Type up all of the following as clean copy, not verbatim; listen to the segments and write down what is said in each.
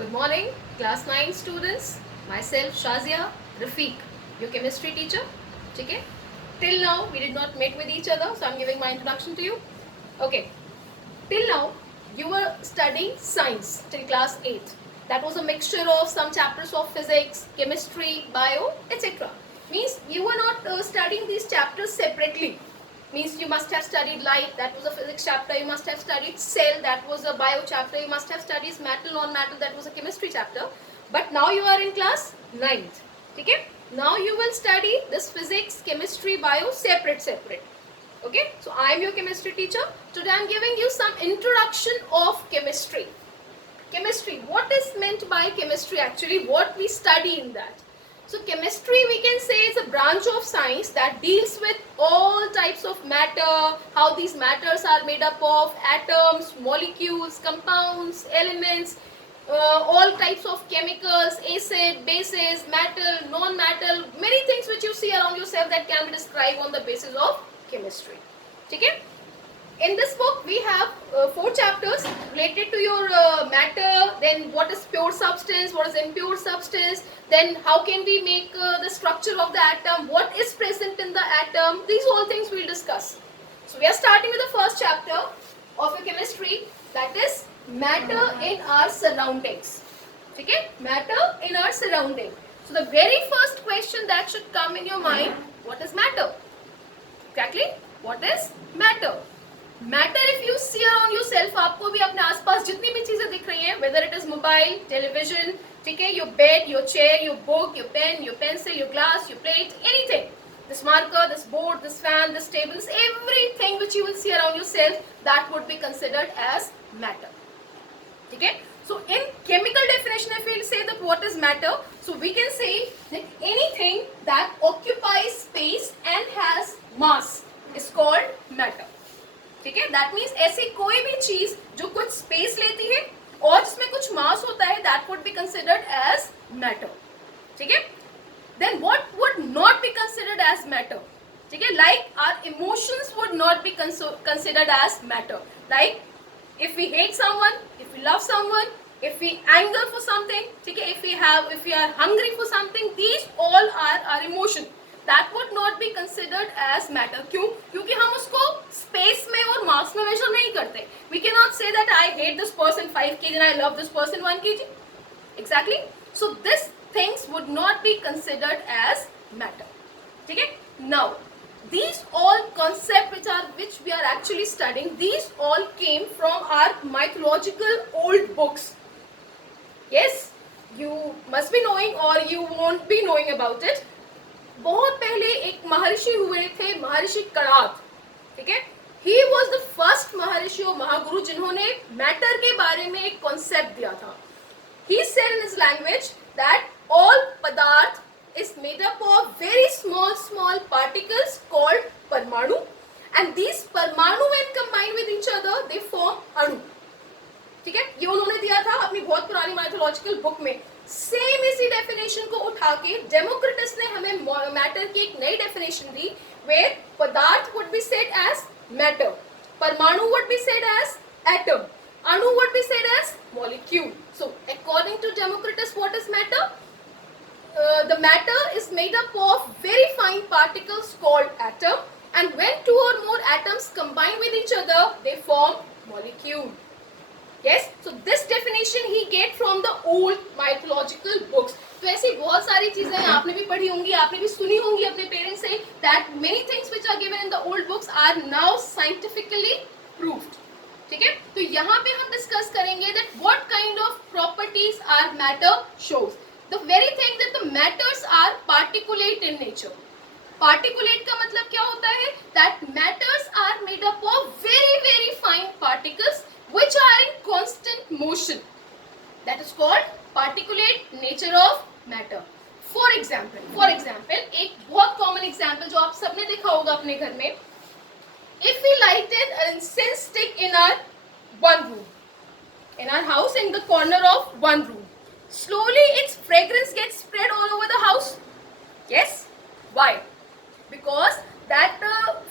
Good morning, class 9 students. Myself Shazia Rafiq, your chemistry teacher. Okay? Till now we did not meet with each other, so I'm giving my introduction to you. Okay. Till now you were studying science till class 8. That was a mixture of some chapters of physics, chemistry, bio, etc. Means you were not studying these chapters separately. Means you must have studied light, that was a physics chapter. You must have studied cell, that was a bio chapter. You must have studied metal, non-metal, that was a chemistry chapter. But now you are in class 9th. Okay? Now you will study this physics, chemistry, bio separate. Okay, so I am your chemistry teacher. Today I am giving you some introduction of chemistry. Chemistry, what is meant by chemistry actually? What we study in that? So chemistry, we can say, is a branch of science that deals with all types of matter, how these matters are made up of, atoms, molecules, compounds, elements, all types of chemicals, acid, bases, metal, non-metal, many things which you see around yourself that can be described on the basis of chemistry. Okay? In this book we have 4 chapters related to your matter, then what is pure substance, what is impure substance, then how can we make the structure of the atom, what is present in the atom, these all things we will discuss. So we are starting with the first chapter of your chemistry, that is matter in our surroundings. Okay? Matter in our surrounding. So the very first question that should come in your mind, what is matter? Exactly, what is matter? Matter, if you see around yourself, आपको भी अपने आसपास जितनी भी चीजें दिख रही हैं, whether it is mobile, television, ठीक है, your bed, your chair, your book, your pen, your pencil, your glass, your plate, anything, this marker, this board, this fan, this table, this everything which you will see around yourself, that would be considered as matter. Okay? So in chemical definition, if we say that what is matter, so we can say that anything that occupies space and has mass is called matter. ठीक है, that means ऐसी कोई भी चीज जो कुछ space लेती है और जिसमें कुछ मास होता है, that would be considered as matter. ठीक है, then what would not be considered as matter? ठीक है, like our emotions would not be considered as matter. Like if we hate someone, if we love someone, if we anger for something, ठीक है, if we are hungry for something, these all are our emotion. That would not be considered as matter. क्यों? क्योंकि हम उसको space में और mass में measure नहीं करते. We cannot say that I hate this person 5 kg and I love this person 1 kg. Exactly. So these things would not be considered as matter. ठीक है? Now, these all concepts which we are actually studying, these all came from our mythological old books. Yes, you must be knowing or you won't be knowing about it. बहुत पहले एक महर्षि हुए थे, महर्षि कणाद. ठीक है, he was the first महर्षि और महागुरु जिन्होंने matter के बारे में एक कॉन्सेप्ट दिया था. He said in his language that all पदार्थ is made up of very small particles called परमाणु, and these परमाणु when combined with each other they form अणु. ठीक है, ये उन्होंने दिया था अपनी बहुत पुरानी माइथोलॉजिकल बुक में. सेम इसी डेफिनेशन को उठा के डेमोक्रिटस ने हमें मैटर की एक नई डेफिनेशन दी, वेयर पदार्थ would be said as matter, परमाणु would be said as atom, अणु would be said as molecule. So according to Democritus, what is matter? The matter is made up of very fine particles called atom, and when 2 or more atoms combine with each other, they form molecule. Yes, so this definition he get from the old mythological books. तो ऐसी बहुत सारी चीजें आपने भी पढ़ी होंगी, आपने भी सुनी होंगी अपने पेरेंट्स से, that many things which are given in the old books are now scientifically proved. ठीक है, तो यहाँ पे हम डिस्कस करेंगे that what kind of properties our matter shows. The very thing that the matters are particulate in nature. Particulate का मतलब क्या होता है? That matters are made up of very fine particles which are in constant motion. That is called particulate nature of matter. For example, एक बहुत common example जो आप सबने देखा होगा अपने घर में. If we lighted an incense stick in our one room, in our house, in the corner of one room, slowly its fragrance gets spread all over the house. Yes? Why? Because that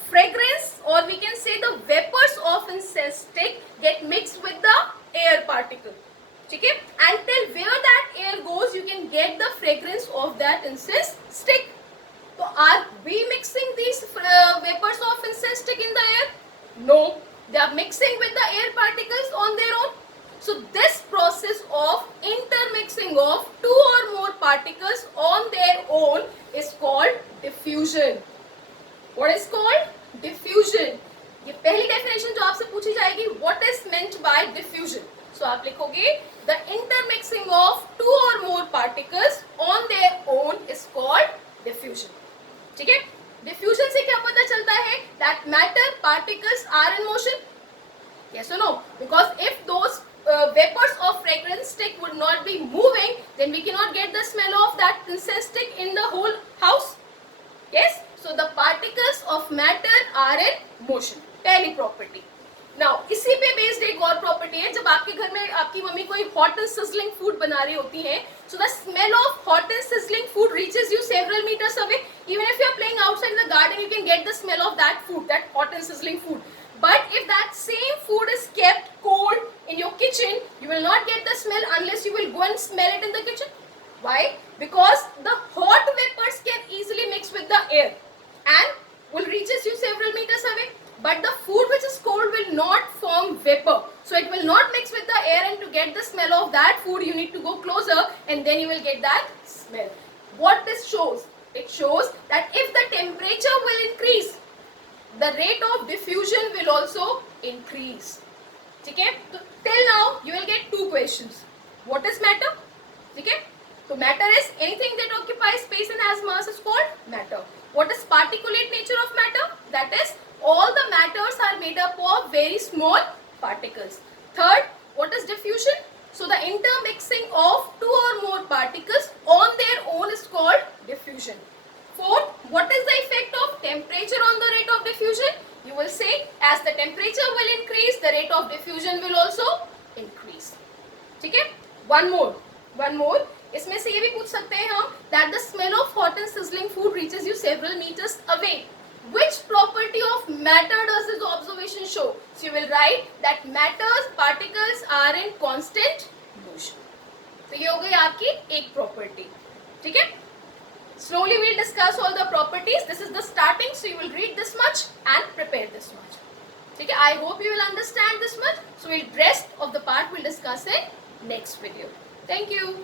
fragrance, or we can say the vapors of incense stick, get mixed with the air particle. ठीक है, until that incense stick. So are we mixing these vapors of incense stick in the air? No, they are mixing with the air particles on their own. So this process of intermixing of two or more particles on their own is called diffusion. What is called? Diffusion. ये पहली definition जो आपसे पूछी जाएगी, what is meant by diffusion? So आप लिखोगे the intermixing of two or more particles on their own is called diffusion. ठीक है? Diffusion से क्या पता चलता है? That matter particles are in motion. Yes or no? Because if those vapors of fragrance stick would not be moving, then we cannot get the smell of that incense stick in the whole house. Yes? So the particles of matter are in motion. पहली property. Now इसी पे based एक और property है. जब आपके घर में आपकी मम्मी कोई hot and sizzling food बना रही होती है, so the smell of hot and sizzling food reaches you several meters away. Even if you are playing outside in the garden, you can get the smell of that food, that hot and sizzling food. But if that same food is kept cold in your kitchen, you will not get the smell unless you will go and smell it in the kitchen. Why? Because the hot vapors can easily mix with the air and will reaches you several meters away. But the food which is cold will not form vapor. So it will not mix with the air, and to get the smell of that food, you need to go closer and then you will get that smell. What this shows? It shows that if the temperature will increase, the rate of diffusion will also increase. ठीक है? तो till now you will get two questions. What is matter? ठीक है? So matter is anything that occupies space and has mass is called matter. What is particulate nature of matter? That is all the matters are made up of very small particles. Third, what is diffusion? So the intermixing of two or more particles on their own is called diffusion. Fourth, what is the effect of temperature on the rate of diffusion? You will say as the temperature will increase, the rate of diffusion will also increase. ठीक है? One more. इसमें से ये भी पूछ सकते हैं हम that the smell of hot and sizzling food reaches you several meters away. Which property of matter does this observation show? So you will write that matter's particles are in constant motion. तो ये हो गई आपकी एक property. ठीक है? Slowly we will discuss all the properties. This is the starting, so you will read this much and prepare this much. ठीक है? I hope you will understand this much. So we'll rest of the part we'll discuss in next video. Thank you.